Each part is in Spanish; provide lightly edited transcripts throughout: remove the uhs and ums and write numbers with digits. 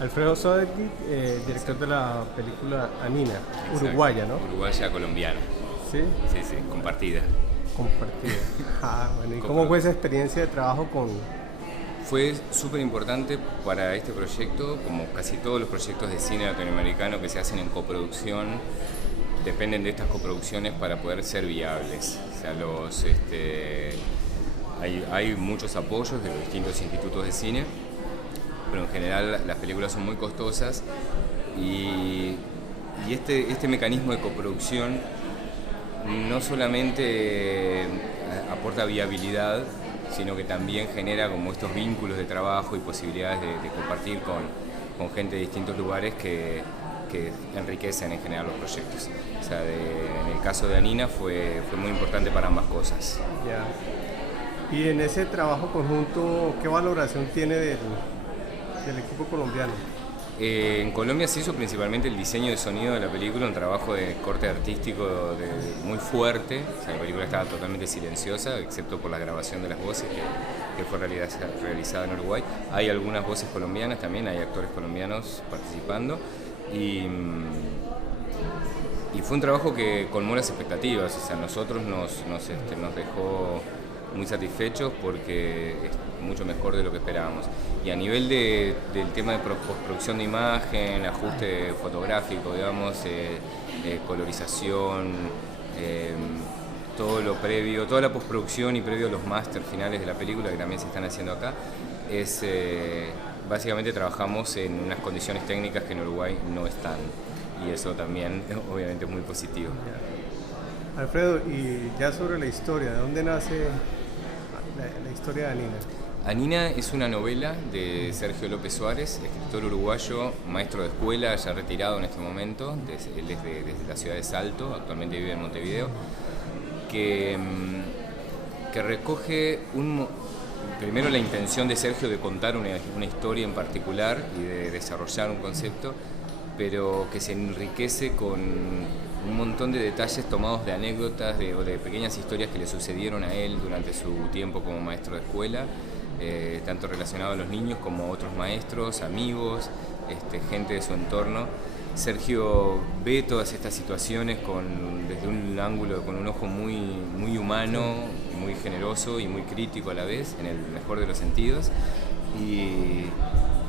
Alfredo Sodergui, director de la película Anina, Exacto. uruguaya, ¿no? Uruguaya colombiana. Sí, Sí, sí, compartida. compartida. Ah, bueno, ¿y cómo Compro- fue esa experiencia de trabajo con... Fue súper importante para este proyecto, como casi todos los proyectos de cine latinoamericano que se hacen en coproducción, dependen de estas coproducciones para poder ser viables. O sea, hay muchos apoyos de los distintos institutos de cine, pero en general las películas son muy costosas y este mecanismo de coproducción no solamente aporta viabilidad, sino que también genera como estos vínculos de trabajo y posibilidades de compartir con gente de distintos lugares que enriquecen en general los proyectos. O sea, en el caso de Anina fue muy importante para ambas cosas. Ya. Y en ese trabajo conjunto, ¿qué valoración tiene del equipo colombiano? En Colombia se hizo principalmente el diseño de sonido de la película, un trabajo de corte artístico muy fuerte. O sea, la película estaba totalmente silenciosa, excepto por la grabación de las voces que fue realizada en Uruguay. Hay algunas voces colombianas también, hay actores colombianos participando. Y fue un trabajo que colmó las expectativas. O sea, nosotros nos dejó muy satisfechos porque es mucho mejor de lo que esperábamos. Y a nivel del tema de postproducción de imagen, ajuste fotográfico, digamos, colorización, eh, todo lo previo, toda la postproducción y previo a los máster finales de la película que también se están haciendo acá, básicamente trabajamos en unas condiciones técnicas que en Uruguay no están. Y eso también obviamente es muy positivo. Ya. Alfredo, y ya sobre la historia, ¿de dónde nace la historia de Anina? Anina es una novela de Sergio López Suárez, escritor uruguayo, maestro de escuela, ya retirado en este momento. Él es desde la ciudad de Salto, actualmente vive en Montevideo, que recoge primero la intención de Sergio de contar una historia en particular y de desarrollar un concepto, pero que se enriquece con un montón de detalles tomados de anécdotas o de pequeñas historias que le sucedieron a él durante su tiempo como maestro de escuela, tanto relacionado a los niños como a otros maestros, amigos, gente de su entorno. Sergio ve todas estas situaciones desde un ángulo, con un ojo muy humano, muy generoso y muy crítico a la vez, en el mejor de los sentidos, y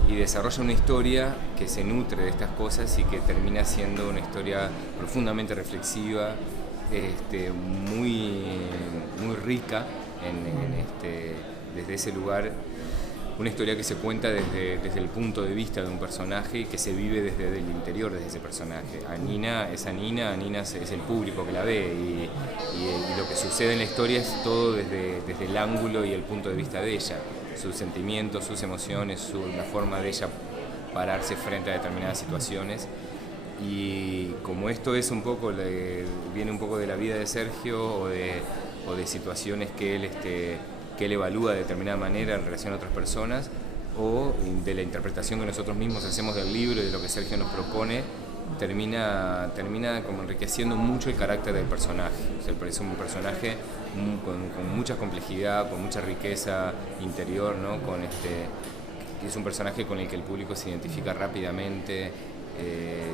desarrolla una historia que se nutre de estas cosas y que termina siendo una historia profundamente reflexiva, muy rica desde ese lugar. Una historia que se cuenta desde el punto de vista de un personaje y que se vive desde el interior de ese personaje. Anina es el público que la ve y lo que sucede en la historia es todo desde el ángulo y el punto de vista de ella. Sus sentimientos, sus emociones, la forma de ella pararse frente a determinadas situaciones. Y como esto es viene un poco de la vida de Sergio o de situaciones que él evalúa de determinada manera en relación a otras personas, o de la interpretación que nosotros mismos hacemos del libro y de lo que Sergio nos propone, termina como enriqueciendo mucho el carácter del personaje. O sea, es un personaje con mucha complejidad, con mucha riqueza interior, ¿no? Es un personaje con el que el público se identifica rápidamente,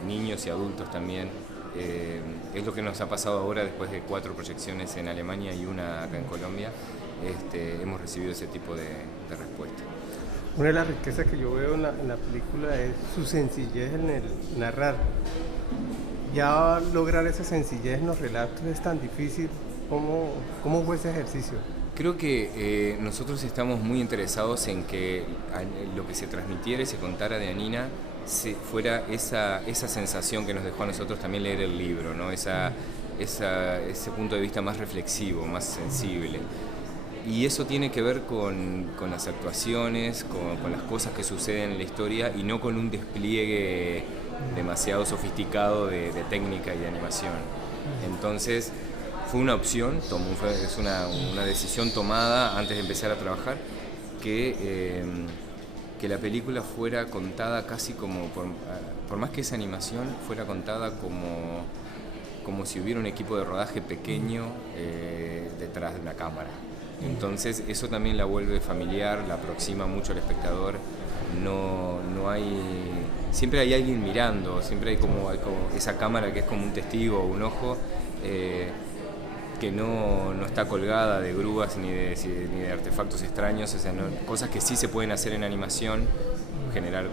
niños y adultos también. Es lo que nos ha pasado ahora después de 4 proyecciones en Alemania y una acá en Colombia. Hemos recibido ese tipo de respuesta. Una de las riquezas que yo veo en la película es su sencillez en el narrar. Ya lograr esa sencillez en los relatos es tan difícil. ¿Cómo fue ese ejercicio? Creo que nosotros estamos muy interesados en que lo que se transmitiera y se contara de Anina fuera esa sensación que nos dejó a nosotros también leer el libro, ¿no? Ese punto de vista más reflexivo, más sensible. Y eso tiene que ver con las actuaciones, con las cosas que suceden en la historia y no con un despliegue demasiado sofisticado de técnica y de animación. Entonces fue una opción, es una decisión tomada antes de empezar a trabajar, que la película fuera contada casi como, por más que esa animación, fuera contada como si hubiera un equipo de rodaje pequeño detrás de una cámara. Entonces eso también la vuelve familiar, la aproxima mucho al espectador, no hay, siempre hay alguien mirando, siempre hay como esa cámara que es como un testigo o un ojo, que no está colgada de grúas ni de artefactos extraños, o sea, cosas que sí se pueden hacer en animación, generar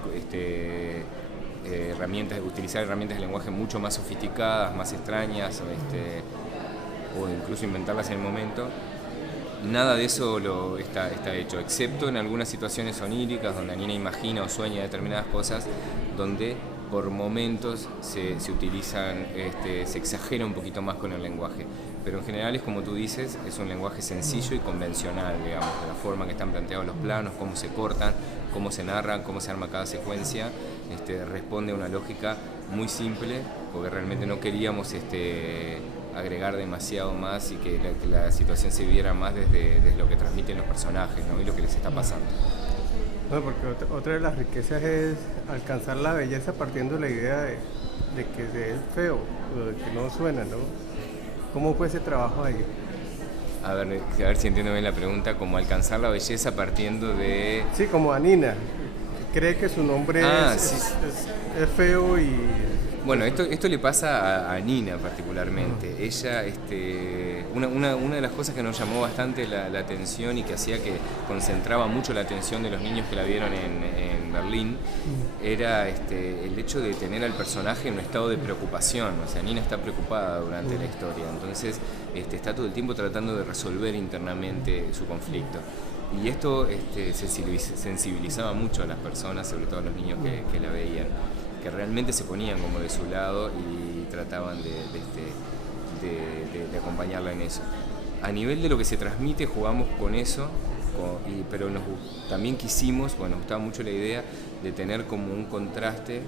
utilizar herramientas de lenguaje mucho más sofisticadas, más extrañas, o incluso inventarlas en el momento. Nada de eso está hecho, excepto en algunas situaciones oníricas donde Nina imagina o sueña determinadas cosas, donde por momentos se utilizan, se exagera un poquito más con el lenguaje. Pero en general es como tú dices, es un lenguaje sencillo y convencional, digamos, de la forma que están planteados los planos, cómo se cortan, cómo se narran, cómo se arma cada secuencia. Responde a una lógica muy simple, porque realmente no queríamos agregar demasiado más y que la situación se viviera más desde lo que transmiten los personajes, ¿no? Y lo que les está pasando. Bueno, porque otra de las riquezas es alcanzar la belleza partiendo de la idea de que es feo, o de que no suena, ¿no? ¿Cómo fue ese trabajo ahí? A ver si entiendo bien la pregunta, como alcanzar la belleza partiendo de... Sí, como a Nina, cree que su nombre es feo y... Bueno, esto le pasa a Nina particularmente. Ella, una de las cosas que nos llamó bastante la atención y que hacía que concentraba mucho la atención de los niños que la vieron en Berlín, era el hecho de tener al personaje en un estado de preocupación. O sea, Nina está preocupada durante la historia, entonces está todo el tiempo tratando de resolver internamente su conflicto. Y esto sensibilizaba mucho a las personas, sobre todo a los niños que la veían, que realmente se ponían como de su lado y trataban de acompañarla en eso. A nivel de lo que se transmite, jugamos con eso, pero también quisimos, nos gustaba mucho la idea de tener como un contraste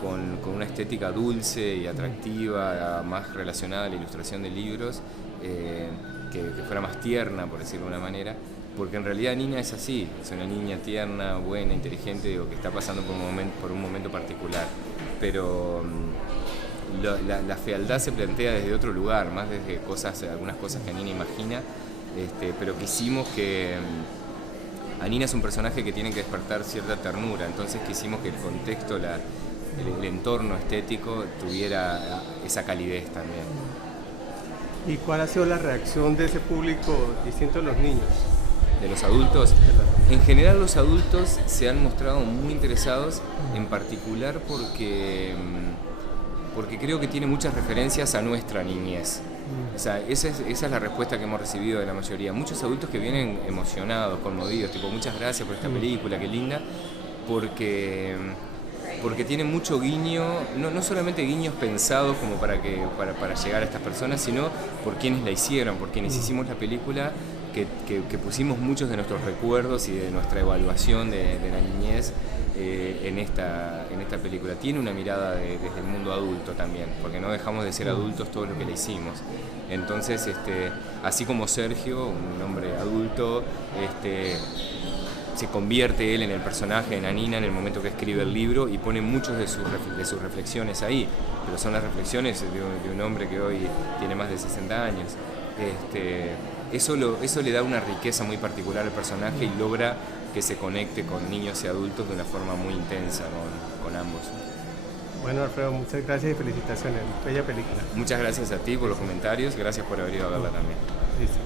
con una estética dulce y atractiva, más relacionada a la ilustración de libros, que fuera más tierna, por decirlo de una manera, porque en realidad Nina es así, es una niña tierna, buena, inteligente, que está pasando por un momento particular, pero la fealdad se plantea desde otro lugar, más desde algunas cosas que Nina imagina, pero quisimos que a Nina es un personaje que tiene que despertar cierta ternura, entonces quisimos que el contexto, el entorno estético tuviera esa calidez también. ¿Y cuál ha sido la reacción de ese público distinto de los niños? De los adultos. En general los adultos se han mostrado muy interesados, en particular porque creo que tiene muchas referencias a nuestra niñez. O sea, esa es la respuesta que hemos recibido de la mayoría. Muchos adultos que vienen emocionados, conmovidos, tipo, muchas gracias por esta película, qué linda, porque tiene mucho guiño, no solamente guiños pensados como para llegar a estas personas, sino por quienes la hicieron, por quienes hicimos la película, que pusimos muchos de nuestros recuerdos y de nuestra evaluación de la niñez en esta película. Tiene una mirada desde el mundo adulto también, porque no dejamos de ser adultos todo lo que le hicimos. Entonces, así como Sergio, un hombre adulto, se convierte él en el personaje de Nina en el momento que escribe el libro y pone muchas de sus reflexiones ahí, pero son las reflexiones de un hombre que hoy tiene más de 60 años. Eso le da una riqueza muy particular al personaje y logra que se conecte con niños y adultos de una forma muy intensa con ambos. Bueno, Alfredo, muchas gracias y felicitaciones. Bella película. Muchas gracias a ti por los comentarios, gracias por haber ido a verla también. Listo.